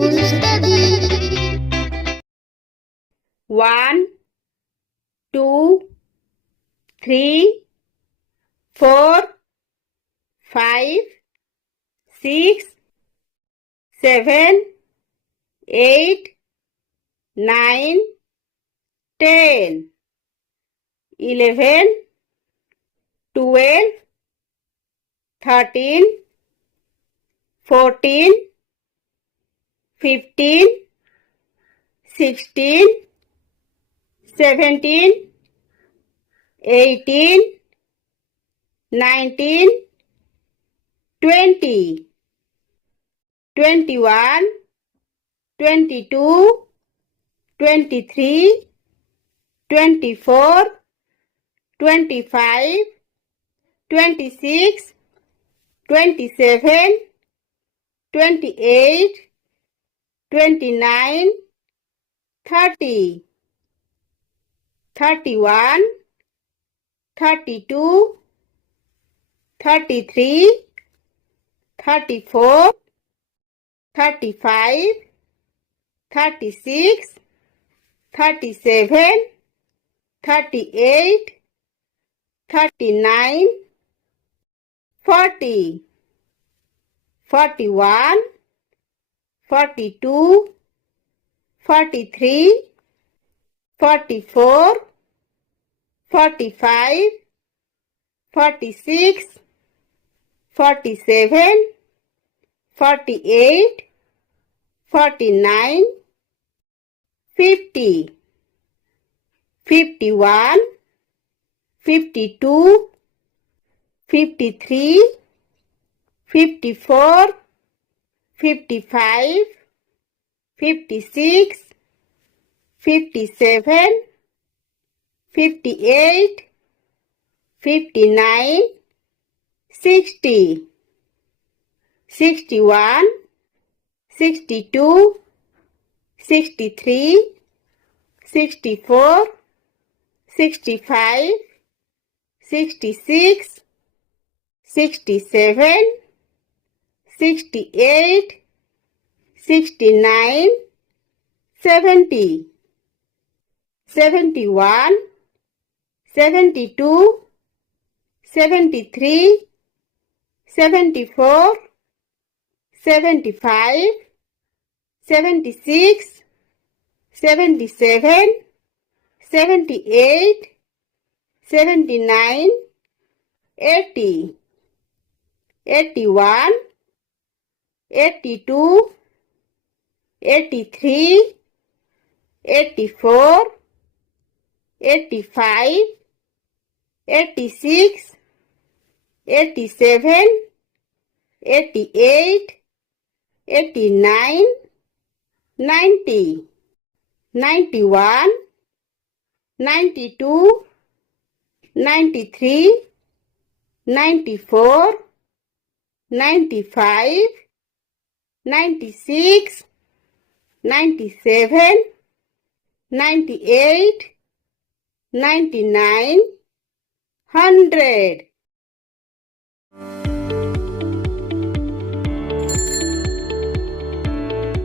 to study. 1, 2, 3, 4, 5, 6, 7, 8, 9, 10, 11, 12, 13, 14, 15, 16, 17, 18, 19, 20, 21, 22, 23, 24, 25, 26, 27, 28, 29, 30, 31, 32, 33, 34, 35, 36, 37, 38, 39, 40, 41, 42, 43, 44, 45, 46, 47, 48, 49, 50, 51, 52, 53, 54, 55, 56, 57, 58, 59, 60, 61, 62, 63, 64, 65, 66, 67, 68, 69, 70, 71, 72, 73, 74, 75, 76, 77, 78, 79, 80, 81, 82, 83, 84, 85, 86, 87, 88, 89, 90, 91, 92, 93, 94, 95, 96, 97, 98, 99, 100.